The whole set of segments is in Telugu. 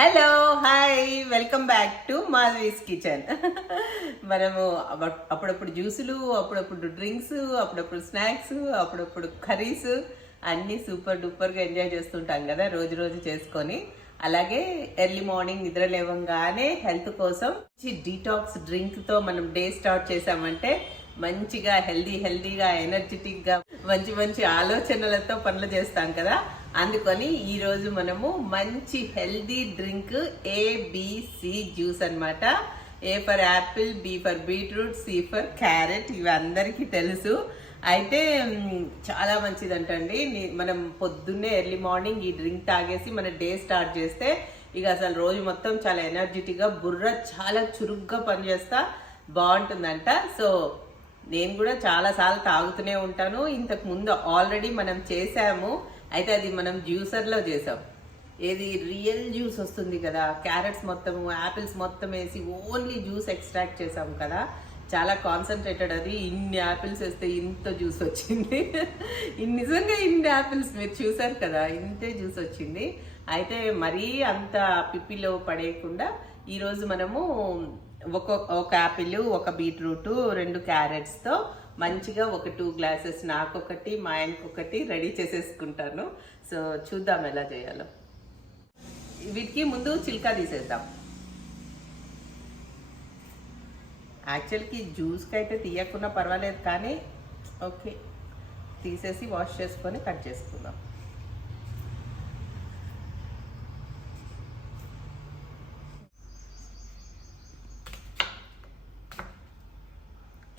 Hello hi welcome back to Madhavi's kitchen మనము అప్పుడప్పుడు జ్యూసులు అప్పుడప్పుడు డ్రింక్స్ అప్పుడప్పుడు స్నాక్స్ అప్పుడప్పుడు కర్రీస్ అన్నీ సూపర్ డూపర్గా ఎంజాయ్ చేస్తుంటాం కదా రోజు రోజు చేసుకొని. అలాగే ఎర్లీ మార్నింగ్ నిద్ర లేవంగానే హెల్త్ కోసం డీటాక్స్ డ్రింక్తో మనం డే స్టార్ట్ చేసామంటే మంచిగా హెల్దీ హెల్దీగా ఎనర్జెటిక్గా మంచి మంచి ఆలోచనలతో పనులు చేస్తాం కదా. అందుకని ఈరోజు మనము మంచి హెల్దీ డ్రింక్ ఏబిసి జ్యూస్ అన్నమాట. A for apple B for beetroot C for carrot ఇవి అందరికీ తెలుసు. అయితే చాలా మంచిదంటండి. మనం పొద్దున్నే ఎర్లీ మార్నింగ్ ఈ డ్రింక్ తాగేసి మన డే స్టార్ట్ చేస్తే ఇక అసలు రోజు మొత్తం చాలా ఎనర్జెటిక్గా బుర్ర చాలా చురుగ్గా పనిచేస్తా బాగుంటుందంట. సో నేను కూడా చాలాసార్లు తాగుతూనే ఉంటాను. ఇంతకు ముందు ఆల్రెడీ మనం చేసాము అయితే అది మనం జ్యూసర్లో చేసాం. ఏది రియల్ జ్యూస్ వస్తుంది కదా క్యారెట్స్ మొత్తము యాపిల్స్ మొత్తం వేసి ఓన్లీ జ్యూస్ ఎక్స్ట్రాక్ట్ చేసాం కదా చాలా కాన్సన్ట్రేటెడ్ అది. ఇన్ని యాపిల్స్ వేస్తే ఇంత జ్యూస్ వచ్చింది. నిజంగా ఇన్ని యాపిల్స్ మీరు చూసారు కదా ఇంతే జ్యూస్ వచ్చింది. అయితే మరీ అంత పిప్పిలో పడేయకుండా ఈరోజు మనము ఒక ఒక యాపిల్ ఒక బీట్రూట్ రెండు క్యారెట్స్తో మంచిగా ఒక టూ గ్లాసెస్ నాకొకటి మా ఆయనకి ఒకటి రెడీ చేసేసుకుంటాను. సో చూద్దాం ఎలా చేయాలో. వీటికి ముందు చిల్కా తీసేద్దాం. యాక్చువల్కి జ్యూస్కి అయితే తీయకుండా పర్వాలేదు కానీ ఓకే. తీసేసి వాష్ చేసుకొని కట్ చేసుకుందాం.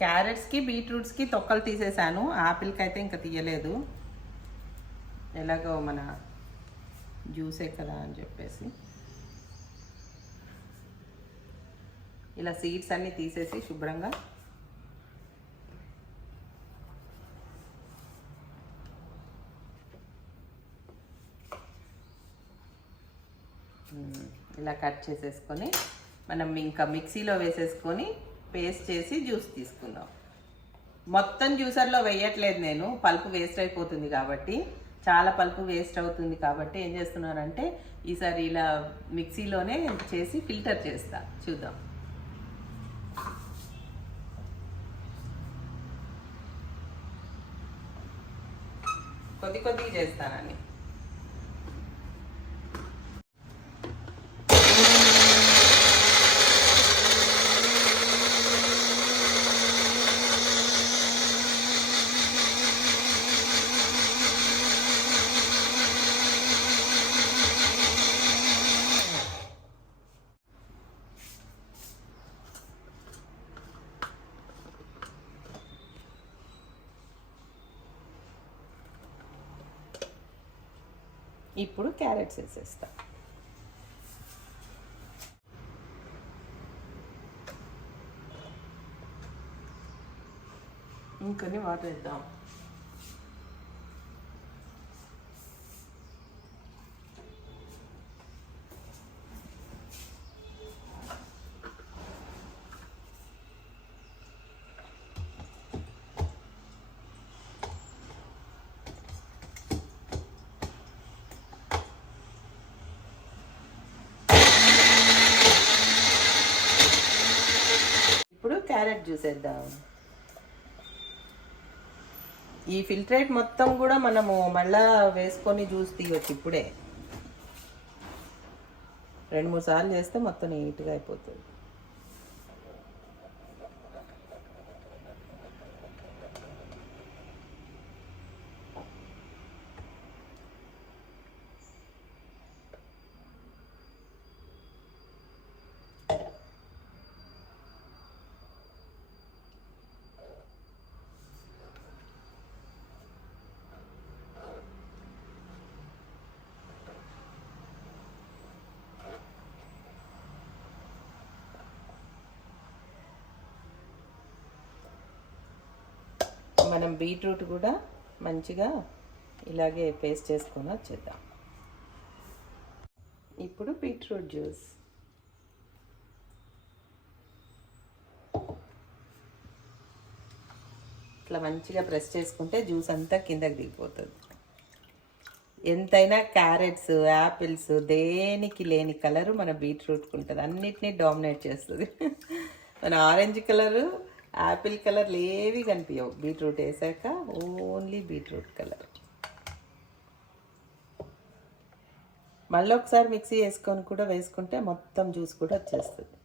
క్యారెట్స్కి బీట్రూట్స్కి తొక్కలు తీసేసాను ఆపిల్కి అయితే ఇంకా తీయలేదు. ఎలాగో మన జ్యూసే కదా అని చెప్పేసి. ఇలా సీడ్స్ అన్నీ తీసేసి శుభ్రంగా ఇలా కట్ చేసేసుకొని మనం ఇంకా మిక్సీలో వేసేసుకొని పేస్ట్ చేసి జ్యూస్ తీసుకుందాం. మొత్తం జ్యూసర్లో వేయట్లేదు నేను పల్పు వేస్ట్ అయిపోతుంది కాబట్టి చాలా పల్పు వేస్ట్ అవుతుంది కాబట్టి ఏం చేస్తున్నారంటే ఈసారి ఇలా మిక్సీలోనే చేసి ఫిల్టర్ చేస్తా. చూద్దాం. కొద్ది కొద్దిగా చేస్తానని ఇప్పుడు క్యారెట్స్ వేసేస్తా. ఇంకొన్ని వాటర్ వేద్దాం ఇప్పుడు క్యారెట్ జ్యూస్ వేద్దాం ఈ ఫిల్టరేట్ మొత్తం కూడా మనము మళ్ళా వేసుకొని జ్యూస్ తీయొచ్చు ఇప్పుడే. రెండు మూడు సార్లు చేస్తే మొత్తం నీట్గా అయిపోతుంది. మనం బీట్రూట్ కూడా మంచిగా ఇలాగే పేస్ట్ చేసుకొని వచ్చేద్దాం. ఇప్పుడు బీట్రూట్ జ్యూస్. ఇట్లా మంచిగా ప్రెస్ చేసుకుంటే జ్యూస్ అంతా కిందకి దిగిపోతుంది. ఎంతైనా క్యారెట్స్ యాపిల్స్ దేనికి లేని కలరు మన బీట్రూట్కి ఉంటుంది అన్నిటినీ డామినేట్ చేస్తుంది. మన ఆరెంజ్ కలరు యాపిల్ కలర్లు ఏవి కనిపించవు. బీట్రూట్ వేసాక ఓన్లీ బీట్రూట్ కలర్. మళ్ళీ ఒకసారి మిక్సీ వేసుకొని కూడా వేసుకుంటే మొత్తం జ్యూస్ కూడా వచ్చేస్తుంది.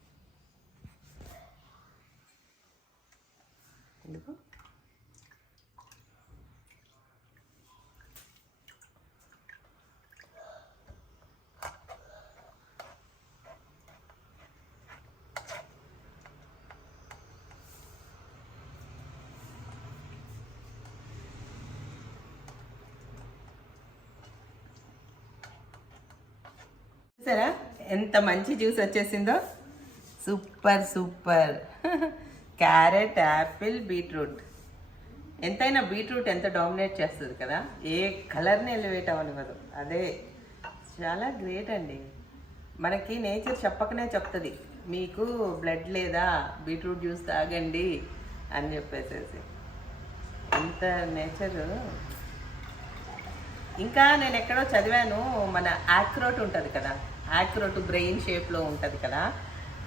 చూసారా? ఎంత మంచి జ్యూస్ వచ్చేసిందో? Super super. Carrot apple beetroot. ఎంతైనా బీట్రూట్ ఎంత డామినేట్ చేస్తుంది కదా? ఏ కలర్ని ఎలివేట్ అవ్వనివ్వదు. అదే. చాలా గ్రేట్ అండి. మనకి నేచర్ చెప్పకనే చెప్తుంది. మీకు బ్లడ్ లేదా? బీట్రూట్ జ్యూస్ తాగండి అని చెప్పేసేసి. అంత నేచరు. ఇంకా నేను ఎక్కడో చదివాను మన యాక్రోట్ ఉంటుంది కదా? యాక్యురేట్ బ్రెయిన్ షేప్లో ఉంటుంది కదా.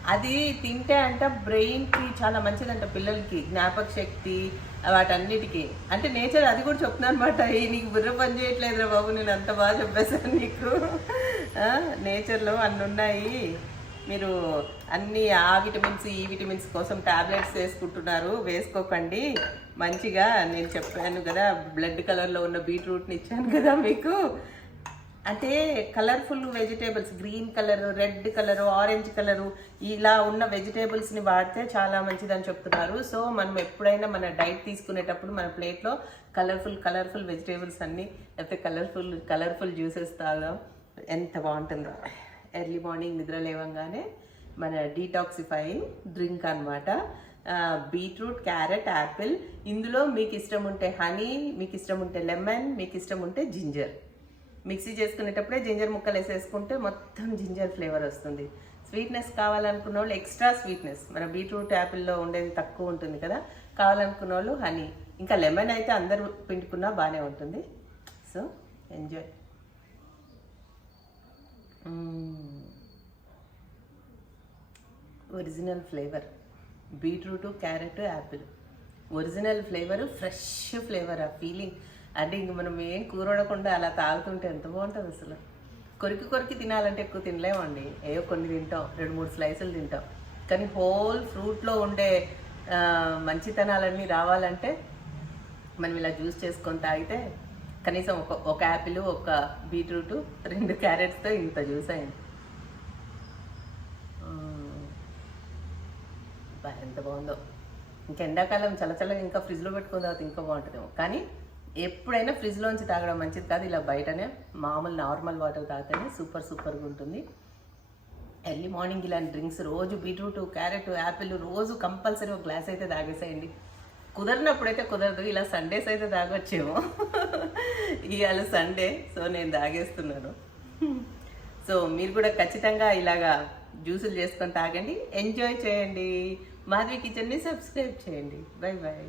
అది తింటే అంట బ్రెయిన్కి చాలా మంచిదంట పిల్లలకి. జ్ఞాపక శక్తి వాటన్నిటికీ. అంటే నేచర్ అది కూడా చెప్తున్నా అనమాట నీకు బుర్ర పని చేయట్లేదురా బాబు నేను అంత బాగా చెప్పేశాను నీకు. నేచర్లో అన్ని ఉన్నాయి. మీరు అన్ని ఆ విటమిన్స్ ఈ విటమిన్స్ కోసం టాబ్లెట్స్ వేసుకుంటున్నారు. వేసుకోకండి. మంచిగా నేను చెప్పాను కదా బ్లడ్ కలర్లో ఉన్న బీట్రూట్ని ఇచ్చాను కదా మీకు. అంటే colourful vegetables green colour red colour orange colour ఇలా ఉన్న వెజిటేబుల్స్ని వాడితే చాలా మంచిదని చెప్తున్నారు. సో మనం ఎప్పుడైనా మన డైట్ తీసుకునేటప్పుడు మన ప్లేట్లో కలర్ఫుల్ కలర్ఫుల్ వెజిటేబుల్స్ అన్నీ లేకపోతే కలర్ఫుల్ కలర్ఫుల్ జ్యూసెస్ తాగాం. ఎంత బాగుంటుందో. ఎర్లీ మార్నింగ్ నిద్ర లేవంగానే మన డీటాక్సిఫైయింగ్ డ్రింక్ అనమాట బీట్రూట్ క్యారెట్ యాపిల్ ఇందులో మీకు ఇష్టం ఉంటే హనీ మీకు ఇష్టం ఉంటే లెమన్ మీకు ఇష్టం ఉంటే జింజర్ మిక్సీ చేసుకునేటప్పుడే జింజర్ ముక్కలు వేసేసుకుంటే మొత్తం జింజర్ ఫ్లేవర్ వస్తుంది. స్వీట్నెస్ కావాలనుకున్న వాళ్ళు ఎక్స్ట్రా స్వీట్నెస్. మన బీట్రూట్ యాపిల్లో ఉండేది తక్కువ ఉంటుంది కదా. కావాలనుకున్న వాళ్ళు హనీ. ఇంకా లెమన్ అయితే అందరూ పిండుకున్నా బాగానే ఉంటుంది. So enjoy original flavour. Beetroot carrot apple. Original flavour fresh flavour ఆ ఫీలింగ్. అంటే ఇంక మనం ఏం కూర వండకుండా అలా తాగుతుంటే ఎంత బాగుంటుంది అసలు. కొరికి కొరికి తినాలంటే ఎక్కువ తినలేమండి. ఏవో కొన్ని తింటాం రెండు మూడు స్లైసులు తింటాం. కానీ హోల్ ఫ్రూట్లో ఉండే మంచితనాలన్నీ రావాలంటే మనం ఇలా జ్యూస్ చేసుకొని తాగితే కనీసం ఒక ఒక యాపిల్ ఒక బీట్రూట్ రెండు క్యారెట్స్తో ఇంత జ్యూస్ అయింది. ఎంత బాగుందో. ఇంకా ఎండాకాలం చల్లచల్లగా ఇంకా ఫ్రిడ్జ్లో పెట్టుకుని తర్వాత ఇంకా బాగుంటుందేమో. కానీ ఎప్పుడైనా ఫ్రిడ్జ్లోంచి తాగడం మంచిది కాదు. ఇలా బయటనే మామూలు నార్మల్ వాటర్ తాగితేనే సూపర్ సూపర్గా ఉంటుంది. ఎర్లీ మార్నింగ్ ఇలాంటి డ్రింక్స్ రోజు బీట్రూట్ క్యారెట్ యాపిల్ రోజు కంపల్సరీ ఒక గ్లాస్ అయితే తాగేసేయండి. కుదరినప్పుడైతే కుదరదు. ఇలా సండేస్ అయితే తాగొచ్చేమో. ఇవాళ సండే సో నేను తాగేస్తున్నాను. సో మీరు కూడా ఖచ్చితంగా ఇలాగా జ్యూసులు చేసుకొని తాగండి. ఎంజాయ్ చేయండి. మాధవి కిచెన్ని సబ్స్క్రైబ్ చేయండి. Bye bye